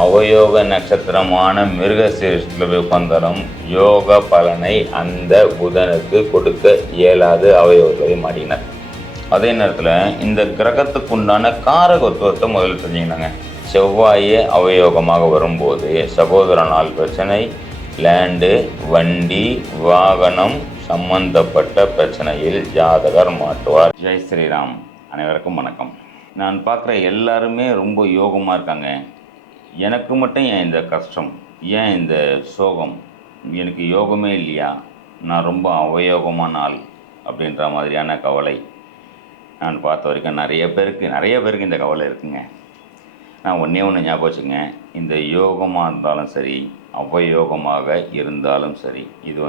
அவயோக நட்சத்திரமான மிருகசீரிஷத்தில் வந்தாலும் யோக பலனை அந்த புதனுக்கு கொடுக்க இயலாது அவயோகத்தை மாட்டினார். அதே நேரத்தில் இந்த கிரகத்துக்குண்டான காரகத்துவத்தை முதல்ல தெரிஞ்சுக்கணுங்க. செவ்வாயே அவயோகமாக வரும்போது சகோதரனால் பிரச்சனை, லேண்டு, வண்டி, வாகனம் சம்பந்தப்பட்ட பிரச்சனையில் ஜாதகர் மாட்டுவார். ஜெய் ஸ்ரீராம். அனைவருக்கும் வணக்கம். நான் பார்க்குற எல்லாருமே ரொம்ப யோகமாக இருக்காங்க. எனக்கு மட்டும் ஏன் இந்த கஷ்டம், ஏன் இந்த சோகம், எனக்கு யோகமே இல்லையா, நான் ரொம்ப அவயோகமான ஆள் அப்படின்ற மாதிரியான கவலை நான் பார்த்த வரைக்கும் நிறைய பேருக்கு இந்த கவலை இருக்குங்க. நான் ஒன்றே ஒன்று ஞாபகம் வச்சுங்க, இந்த யோகமாக இருந்தாலும் சரி அவயோகமாக இருந்தாலும் சரி, இது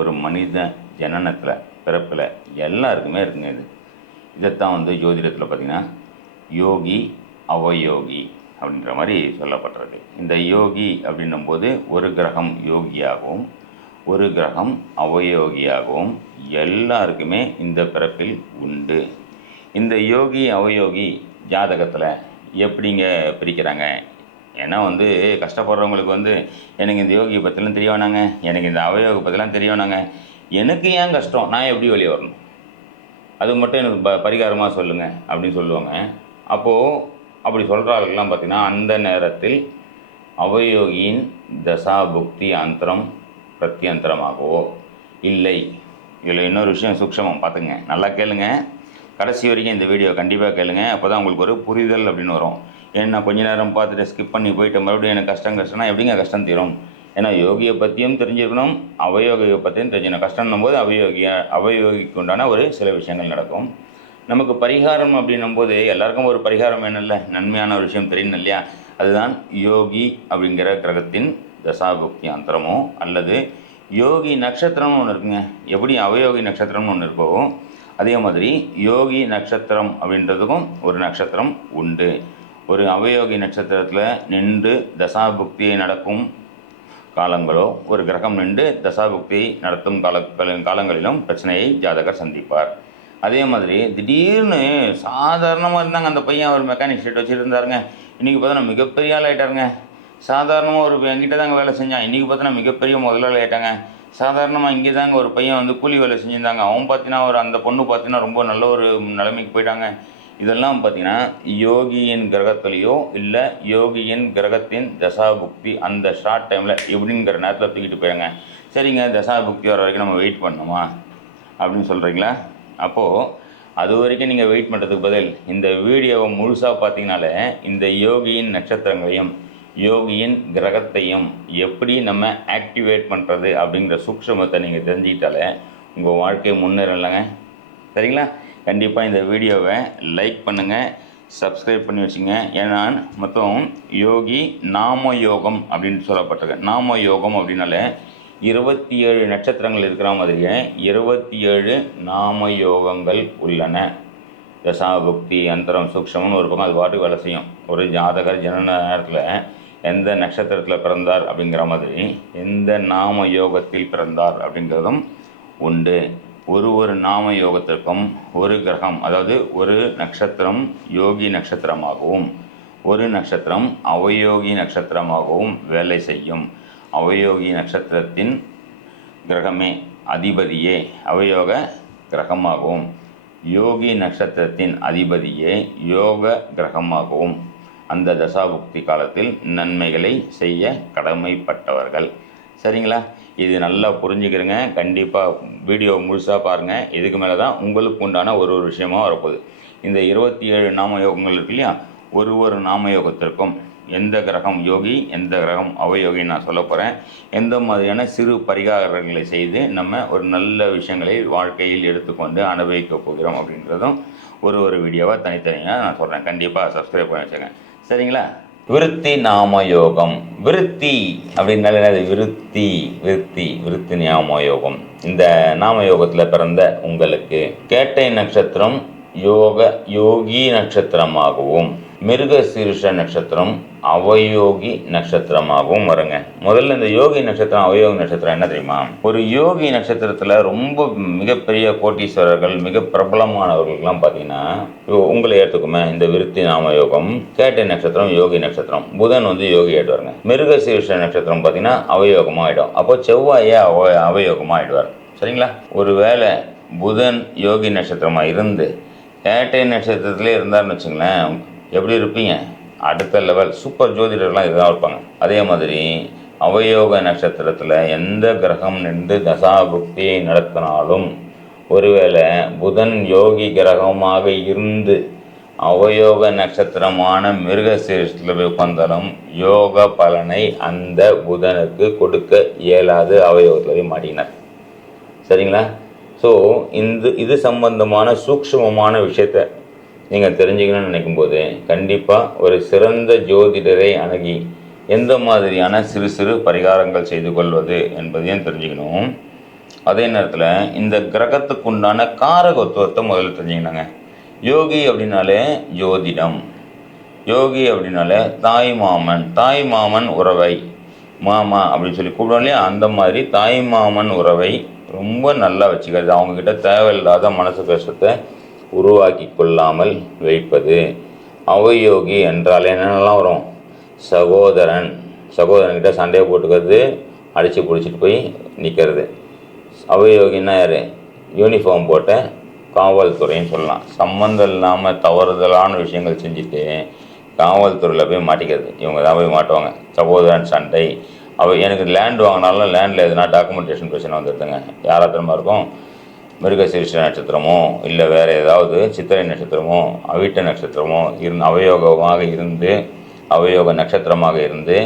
ஒரு மனித ஜனனத்தில் பிறப்பில் எல்லாருக்குமே இருக்குங்க. இதைத்தான் ஜோதிடத்தில் பார்த்திங்கன்னா யோகி அவயோகி அப்படின்ற மாதிரி சொல்லப்பட்டிருக்கு. இந்த யோகி அப்படின்னும்போது ஒரு கிரகம் யோகியாகவும் ஒரு கிரகம் அவயோகியாகவும் எல்லாருக்குமே இந்த பிறப்பில் உண்டு. இந்த யோகி அவயோகி ஜாதகத்தில் எப்படிங்க பிரிக்கிறாங்க? ஏன்னா கஷ்டப்படுறவங்களுக்கு எனக்கு இந்த யோகியை பற்றிலாம் தெரிய வேணாங்க, எனக்கு இந்த அவயோகை பற்றிலாம் தெரிய வேணாங்க, எனக்கு ஏன் கஷ்டம், நான் எப்படி வெளியே வரணும், அது மட்டும் எனக்கு பரிகாரமாக சொல்லுங்கள் அப்படின்னு சொல்லுவாங்க. அப்போது அப்படி சொல்கிற ஆளுக்கெல்லாம் பார்த்திங்கன்னா அந்த நேரத்தில் அவயோகியின் தசாபுக்தி அந்தரம் பிரத்யந்தரமாகவோ இல்லை. இதில் இன்னொரு விஷயம் சூக்ஷமம் பார்த்துங்க, நல்லா கேளுங்க, கடைசி வரைக்கும் இந்த வீடியோ கண்டிப்பாக கேளுங்க. அப்போ தான் உங்களுக்கு ஒரு புரிதல் அப்படின்னு வரும். ஏன்னா கொஞ்ச நேரம் பார்த்துட்டு ஸ்கிப் பண்ணி போயிட்டு மறுபடியும் எனக்கு கஷ்டம்னா எப்படிங்க கஷ்டம் தீரும்? ஏன்னா யோகியை பற்றியும் தெரிஞ்சுக்கணும், அவயோகியை பற்றியும் தெரிஞ்சுக்கணும். கஷ்டம்னும் போது அவயோகிக்கு உண்டான ஒரு சில விஷயங்கள் நடக்கும். நமக்கு பரிகாரம் அப்படின்னும்போது எல்லாருக்கும் ஒரு பரிகாரம் வேணும்ல, நன்மையான ஒரு விஷயம் தெரியணும் இல்லையா? அதுதான் யோகி அப்படிங்கிற கிரகத்தின் தசாபுக்தி அந்தரமோ அல்லது யோகி நட்சத்திரம்னு ஒன்று இருக்குங்க. எப்படி அவயோகி நட்சத்திரம்னு ஒன்று இருக்கோ அதே மாதிரி யோகி நட்சத்திரம் அப்படின்றதுக்கும் ஒரு நட்சத்திரம் உண்டு. ஒரு அவயோகி நட்சத்திரத்தில் நின்று தசாபுக்தியை நடக்கும் காலங்களோ ஒரு கிரகம் நின்று தசாபுக்தியை நடத்தும் காலங்களிலும் பிரச்சனையை ஜாதகர் சந்திப்பார். அதே மாதிரி திடீர்னு சாதாரணமாக இருந்தாங்க அந்த பையன், ஒரு மெக்கானிக் ஷெட் வச்சுட்டு இருந்தாருங்க, இன்றைக்கி பார்த்தோன்னா மிகப்பெரிய ஆள் ஆகிட்டாருங்க. சாதாரணமாக ஒரு என்கிட்ட தாங்க வேலை செஞ்சான், இன்றைக்கி பார்த்தோன்னா மிகப்பெரிய முதலாளி ஆகிட்டாங்க. சாதாரணமாக இங்கே தாங்க ஒரு பையன் கூலி வேலை செஞ்சுருந்தாங்க, அவன் பார்த்தீங்கன்னா அந்த பொண்ணு பார்த்தீங்கன்னா ரொம்ப நல்ல ஒரு நிலைமைக்கு போயிட்டாங்க. இதெல்லாம் பார்த்திங்கன்னா யோகியின் கிரகத்துலேயோ இல்லை யோகியின் கிரகத்தின் தசாபுக்தி அந்த ஷார்ட் டைமில் எப்படிங்கிற நேரத்தில் தூக்கிட்டு போயிடுங்க. சரிங்க, தசாபுக்தி வர வரைக்கும் நம்ம வெயிட் பண்ணணுமா அப்படின்னு சொல்கிறீங்களா? அப்போது அது வரைக்கும் நீங்கள் வெயிட் பண்ணுறதுக்கு பதில் இந்த வீடியோவை முழுசாக பார்த்தீங்கனாலே இந்த யோகியின் நட்சத்திரங்களையும் யோகியின் கிரகத்தையும் எப்படி நம்ம ஆக்டிவேட் பண்ணுறது அப்படிங்கிற சூக்ஷ்மத்தை நீங்கள் தெரிஞ்சுக்கிட்டாலே உங்கள் வாழ்க்கையை முன்னேறலைங்க. சரிங்களா? கண்டிப்பாக இந்த வீடியோவை லைக் பண்ணுங்கள், சப்ஸ்கிரைப் பண்ணி வச்சுங்க. ஏன்னா மொத்தம் யோகி நாம யோகம் அப்படின்னு சொல்லப்பட்டிருக்கு. நாம யோகம் அப்படின்னாலே 27 நட்சத்திரங்கள் இருக்கிற மாதிரியே 27 நாம யோகங்கள் உள்ளன. தசாபுக்தி அந்தரம் சூக்ஷம்னு ஒரு பக்கம் அது பாட்டுக்கு வேலை செய்யும். ஒரு ஜாதகர் ஜனன நேரத்தில் எந்த நட்சத்திரத்தில் பிறந்தார் அப்படிங்கிற மாதிரி எந்த நாம யோகத்தில் பிறந்தார் அப்படிங்கிறதும் உண்டு. ஒரு நாம யோகத்திற்கும் ஒரு கிரகம், அதாவது ஒரு நட்சத்திரம் யோகி நட்சத்திரமாகவும் ஒரு நட்சத்திரம் அவயோகி நட்சத்திரமாகவும் வேலை செய்யும். அவயோகி நட்சத்திரத்தின் கிரகமே அதிபதியே அவயோக கிரகமாகவும் யோகி நட்சத்திரத்தின் அதிபதியே யோக கிரகமாகவும் அந்த தசாபுக்தி காலத்தில் நன்மைகளை செய்ய கடமைப்பட்டவர்கள். சரிங்களா? இது நல்லா புரிஞ்சுக்கிறங்க. கண்டிப்பாக வீடியோ முழுசாக பாருங்கள். இதுக்கு மேலே தான் உங்களுக்கு உண்டான ஒரு விஷயமாக வரப்போகுது. இந்த 27 நாமயோகங்கள் இருக்கு இல்லையா, ஒரு நாமயோகத்திற்கும் எந்த கிரகம் யோகி எந்த கிரகம் அவயோகி நான் சொல்ல போகிறேன். எந்த மாதிரியான சிறு பரிகாரங்களை செய்து நம்ம ஒரு நல்ல விஷயங்களை வாழ்க்கையில் எடுத்துக்கொண்டு அனுபவிக்க போகிறோம் அப்படின்றதும் ஒரு வீடியோவாக தனித்தனியாக நான் சொல்கிறேன். கண்டிப்பாக சப்ஸ்கிரைப் பண்ணி வச்சுங்க. சரிங்களா? விருத்தி நாமயோகம். விருத்தி அப்படின்னால விருத்தி நாமயோகம். இந்த நாமயோகத்தில் பிறந்த உங்களுக்கு கேட்டை நட்சத்திரம் யோகி நட்சத்திரமாகவும் மிருகசீரிஷ நட்சத்திரம் அவயோகி நட்சத்திரமாகவும் வருங்க. முதல்ல இந்த யோகி நட்சத்திரம் அவயோகி நட்சத்திரம் என்ன தெரியுமா? ஒரு யோகி நட்சத்திரத்தில் ரொம்ப மிகப்பெரிய கோட்டீஸ்வரர்கள், மிக பிரபலமானவர்கள்லாம் பார்த்தீங்கன்னா, உங்களை ஏற்றுக்குமே இந்த விருத்தி நாம யோகம், கேட்டை நட்சத்திரம் யோகி நட்சத்திரம், புதன் யோகி ஆயிடுவாருங்க. மிருகசீரிஷ நட்சத்திரம் பார்த்தீங்கன்னா அவயோகமாக ஆகிடும். அப்போ செவ்வாயே அவயோகமாக ஆயிடுவார். சரிங்களா? ஒருவேளை புதன் யோகி நட்சத்திரமாக இருந்து கேட்டை நட்சத்திரத்திலே இருந்தார்னு வச்சுங்களேன், எப்படி இருப்பீங்க? அடுத்த லெவல் சூப்பர் ஜோதிடர்லாம் இதுதான் இருப்பாங்க. அதே மாதிரி அவயோக நட்சத்திரத்தில் எந்த கிரகம் நின்று தசாபுக்தியை நடத்தினாலும், ஒருவேளை புதன் யோகி கிரகமாக இருந்து அவயோக நட்சத்திரமான மிருகசீரிஷத்தில் போய் உட்கார்ந்தாலும் யோக பலனை அந்த புதனுக்கு கொடுக்க இயலாது. அவயோகத்தில் போய் மாட்டினார். சரிங்களா? ஸோ இது சம்பந்தமான சூக்ஷ்மமான விஷயத்தை நீங்கள் தெரிஞ்சுக்கணும்னு நினைக்கும்போது கண்டிப்பாக ஒரு சிறந்த ஜோதிடரை அணுகி எந்த மாதிரியான சிறு சிறு பரிகாரங்கள் செய்து கொள்வது என்பதையும் தெரிஞ்சுக்கணும். அதே நேரத்தில் இந்த கிரகத்துக்கு உண்டான காரகத்துவத்தை முதல்ல தெரிஞ்சுக்கணுங்க. யோகி அப்படின்னாலே ஜோதிடம், யோகி அப்படின்னாலே தாய் மாமன் உறவை, மாமா அப்படின்னு சொல்லி கூப்பிடுவோம் இல்லையா, அந்த மாதிரி தாய் மாமன் உறவை ரொம்ப நல்லா வச்சுக்கிறது, அவங்கக்கிட்ட தேவையில்லாத மனசு கஷ்டத்தை உருவாக்கி கொள்ளாமல் வைப்பது. அவயோகி என்றால் என்னென்னலாம் வரும்? சகோதரன்கிட்ட சண்டையை போட்டுக்கிறது, அடித்து பிடிச்சிட்டு போய் நிற்கிறது. அவயோகின்னா யார்? யூனிஃபார்ம் போட்ட காவல்துறைன்னு சொல்லலாம். சம்மந்தம் இல்லாமல் தவறுதலான விஷயங்கள் செஞ்சுட்டு காவல்துறையில் போய் மாட்டிக்கிறது. இவங்க தான் போய் மாட்டுவாங்க. சகோதரன் சண்டை, எனக்கு லேண்ட் வாங்கினாலும் லேண்டில் எதுனா டாக்குமெண்டேஷன் பிரச்சனை வந்துடுதுங்க. யாராக திரும்ப இருக்கும்? மிருகசீரிஷ நட்சத்திரமோ இல்லை வேறு ஏதாவது சித்திரை நட்சத்திரமோ அவிட்ட நட்சத்திரமோ அவயோக நட்சத்திரமாக இருந்து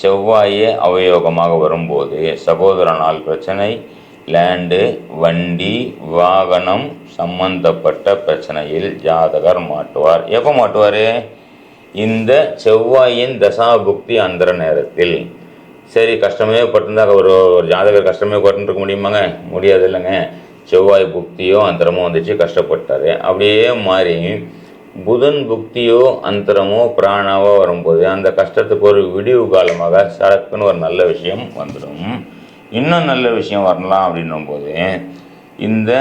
செவ்வாயே அவயோகமாக வரும்போது சகோதரனால் பிரச்சனை, லேண்டு, வண்டி, வாகனம் சம்பந்தப்பட்ட பிரச்சனையில் ஜாதகர் மாட்டுவார். எப்போ மாட்டுவார்? இந்த செவ்வாயின் தசாபுக்தி அந்தர நேரத்தில். சரி, கஷ்டமே பட்டிருந்தா ஒரு ஜாதகர் கஷ்டமே பட்டுருக்க முடியுமாங்க? முடியாது இல்லைங்க. செவ்வாய் புக்தியோ அந்தரமோ வந்துச்சு, கஷ்டப்பட்டார். அப்படியே மாறி புதன் புக்தியோ அந்தரமோ பிராணாவோ வரும்போது அந்த கஷ்டத்துக்கு ஒரு விடிவு காலமாக சடக்குன்னு ஒரு நல்ல விஷயம் வந்துடும். இன்னும் நல்ல விஷயம் வரலாம் அப்படின்னும் போது இந்த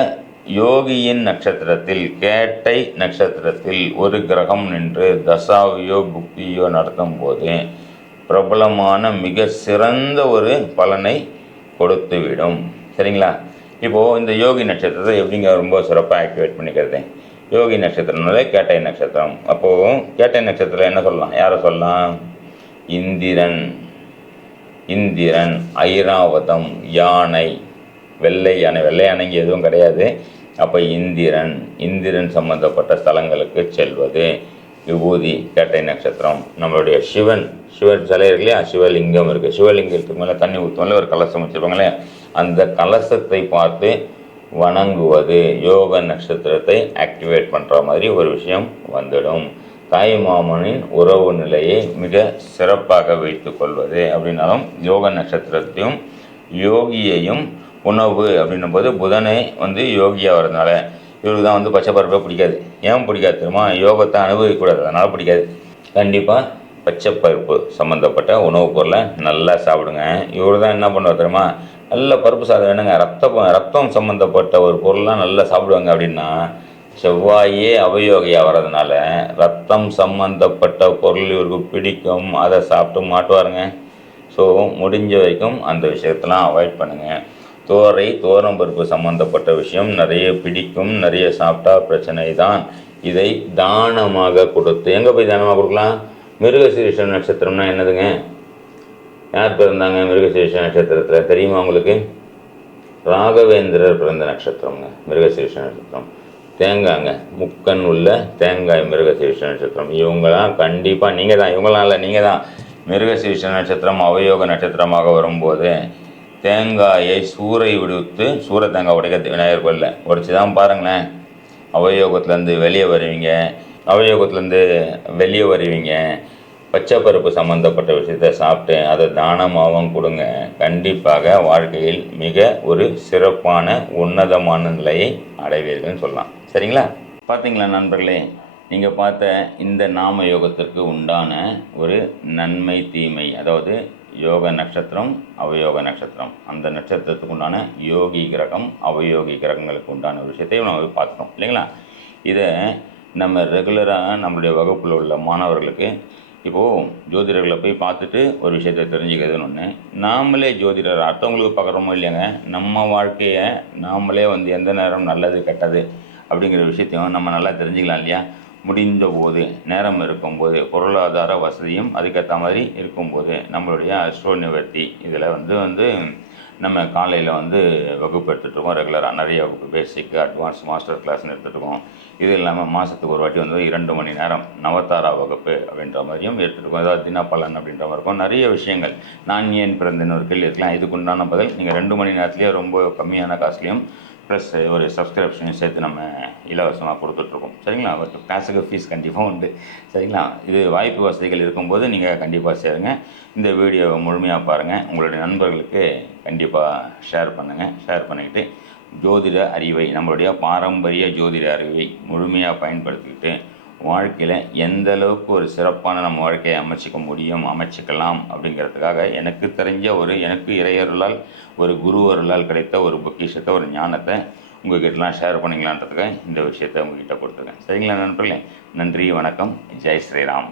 யோகியின் நட்சத்திரத்தில், கேட்டை நட்சத்திரத்தில் ஒரு கிரகம் நின்று தசாவையோ புக்தியோ நடத்தும் போது பிரபலமான மிக சிறந்த ஒரு பலனை கொடுத்துவிடும். சரிங்களா? இப்போது இந்த யோகி நட்சத்திரத்தை எப்படிங்க ரொம்ப சிறப்பாக ஆக்டிவேட் பண்ணிக்கிறது? யோகி நட்சத்திரம்னாலே கேட்டை நட்சத்திரம். அப்போது கேட்டை நட்சத்திரம் என்ன சொல்லலாம்? யாரை சொல்லலாம்? இந்திரன், ஐராவதம், யானை, வெள்ளை யானைங்க எதுவும் கிடையாது. அப்போ இந்திரன் சம்பந்தப்பட்ட ஸ்தலங்களுக்கு செல்வது. விபூதி, கேட்டை நட்சத்திரம். நம்மளுடைய சிவன் சிலை இருக்கு இல்லையா, சிவலிங்கம் இருக்குது. சிவலிங்கத்துக்கு மேலே தண்ணி ஊற்றுவோம்ல, ஒரு கலசம் வச்சுருப்பாங்களே, அந்த கலசத்தை பார்த்து வணங்குவது யோக நட்சத்திரத்தை ஆக்டிவேட் பண்ணுற மாதிரி ஒரு விஷயம் வந்துடும். தாய் மாமனின் உறவு நிலையை மிக சிறப்பாக வைத்து கொள்வது அப்படின்னாலும் யோக நட்சத்திரத்தையும் யோகியையும் உணவு அப்படின்னும் போது புதனை யோகியாக வரதுனால இவருக்கு தான் பச்சை பருப்பே பிடிக்காது. ஏன் பிடிக்காது தெரியுமா? யோகத்தை அனுபவிக்கக்கூடாது, அதனால் பிடிக்காது. கண்டிப்பாக பச்சை பருப்பு சம்மந்தப்பட்ட உணவுப் பொருளை நல்லா சாப்பிடுங்க. இவர் தான் என்ன பண்ணுவார் தெரியுமா? நல்ல பருப்பு சாதம் வேணுங்க, ரத்தம் சம்மந்தப்பட்ட ஒரு பொருள்லாம் நல்லா சாப்பிடுவாங்க. அப்படின்னா செவ்வாயே அவயோகியாக வர்றதுனால ரத்தம் சம்மந்தப்பட்ட பொருள் இவருக்கு பிடிக்கும், அதை சாப்பிட்டு மாட்டுவாருங்க. ஸோ முடிஞ்ச வரைக்கும் அந்த விஷயத்தெலாம் அவாய்ட் பண்ணுங்கள். தோரம் பருப்பு சம்மந்தப்பட்ட விஷயம் நிறைய பிடிக்கும், நிறைய சாப்பிட்டா பிரச்சனை தான். இதை தானமாக கொடுத்து, எங்கே போய் தானமாக கொடுக்கலாம்? மிருகசீரிஷ நட்சத்திரம்னா என்னதுங்க? யார் பிறந்தாங்க மிருகசீரிஷ நட்சத்திரத்தில் தெரியுமா உங்களுக்கு? ராகவேந்திரர் பிறந்த நட்சத்திரங்க மிருகசீரிஷ நட்சத்திரம். தேங்காய்ங்க, முக்கன் உள்ள தேங்காய் மிருகசீரிஷ நட்சத்திரம். இவங்களாம் கண்டிப்பாக நீங்கள் தான், இவங்களாம் இல்லை, நீங்கள் தான். மிருகசீரிஷ நட்சத்திரம் அவயோக நட்சத்திரமாக வரும்போது தேங்காயை சூறை விடுத்து, சூற தேங்காய் உடைக்க விநாயகர் கோயிலில் உடைச்சி தான் பாருங்களேன், அவயோகத்துலேருந்து வெளியே வருவீங்க. பச்சை பருப்பு சம்மந்தப்பட்ட விஷயத்தை சாப்பிட்டு அதை தானமாகவும் கொடுங்க. கண்டிப்பாக வாழ்க்கையில் மிக ஒரு சிறப்பான உன்னதமான நிலையை அடைவீர்கள்னு சொல்லலாம். சரிங்களா? பார்த்தீங்களா நண்பர்களே, நீங்கள் பார்த்த இந்த நாம யோகத்திற்கு உண்டான ஒரு நன்மை தீமை, அதாவது யோக நட்சத்திரம் அவயோக நட்சத்திரம், அந்த நட்சத்திரத்துக்கு உண்டான யோகி கிரகம் அவயோகி கிரகங்களுக்கு உண்டான ஒரு விஷயத்தையும் நம்ம பார்த்துட்டோம் இல்லைங்களா. இதை நம்ம ரெகுலராக நம்மளுடைய வகுப்பில் உள்ள மாணவர்களுக்கு இப்போது ஜோதிடர்களை போய் பார்த்துட்டு ஒரு விஷயத்தை தெரிஞ்சுக்கிறதுன்னு ஒன்று, நாமளே ஜோதிடர் அடுத்தவங்களுக்கு பார்க்குறோமோ இல்லையாங்க, நம்ம வாழ்க்கையை நாமளே எந்த நேரம் நல்லது கெட்டது அப்படிங்கிற விஷயத்தையும் நம்ம நல்லா தெரிஞ்சுக்கலாம் இல்லையா. முடிந்த போது நேரம் இருக்கும்போது பொருளாதார வசதியும் அதுக்கேற்ற மாதிரி இருக்கும்போது நம்மளுடைய அஸ்ட்ரோ நிவர்த்தி இதில் நம்ம காலையில் வகுப்பு எடுத்துகிட்ருக்கோம். ரெகுலராக நிறைய வகுப்பு, பேசிக், அட்வான்ஸ், மாஸ்டர் கிளாஸ்னு எடுத்துகிட்ருக்கோம். இது இல்லாமல் மாதத்துக்கு ஒரு வாட்டி 2 மணி நேரம் நவதாரா வகுப்பு அப்படின்ற மாதிரியும் எடுத்துகிட்ருக்கோம். ஏதாவது தினப்பலன் அப்படின்ற மாதிரி இருக்கும். நிறைய விஷயங்கள், நான் ஏன் பிறந்தேன்னு ஒரு கேள்வி இருக்கலாம், இதுக்குண்டான பதில் நீங்கள் 2 மணி நேரத்துலேயே ரொம்ப கம்மியான காசுலேயும் ப்ளஸ் ஒரு சப்ஸ்கிரிப்ஷனையும் சேர்த்து நம்ம இலவசமாக கொடுத்துட்ருக்கோம் சரிங்களா. கிளாஸுக்கு ஃபீஸ் கண்டிப்பாக உண்டு சரிங்களா. இது வாய்ப்பு வசதிகள் இருக்கும்போது நீங்கள் கண்டிப்பாக சேருங்க. இந்த வீடியோவை முழுமையாக பாருங்கள், உங்களுடைய நண்பர்களுக்கு கண்டிப்பாக ஷேர் பண்ணுங்கள். ஷேர் பண்ணிக்கிட்டு ஜோதிட அறிவை, நம்மளுடைய பாரம்பரிய ஜோதிட அறிவை முழுமையாக பயன்படுத்திக்கிட்டு வாழ்க்கையில் எந்த அளவுக்கு ஒரு சிறப்பான நம்ம வாழ்க்கையை அமைச்சிக்கலாம் அப்படிங்கிறதுக்காக எனக்கு தெரிஞ்ச எனக்கு இறையருளால் ஒரு குரு அருளால் கிடைத்த ஒரு பொக்கிஷத்தை, ஒரு ஞானத்தை உங்கள்கிட்டலாம் ஷேர் பண்ணிக்கலான்றதுக்காக இந்த விஷயத்தை உங்ககிட்ட கொடுத்துருக்கேன் சரிங்களா நண்பர்களே. நன்றி, வணக்கம், ஜெய் ஸ்ரீராம்.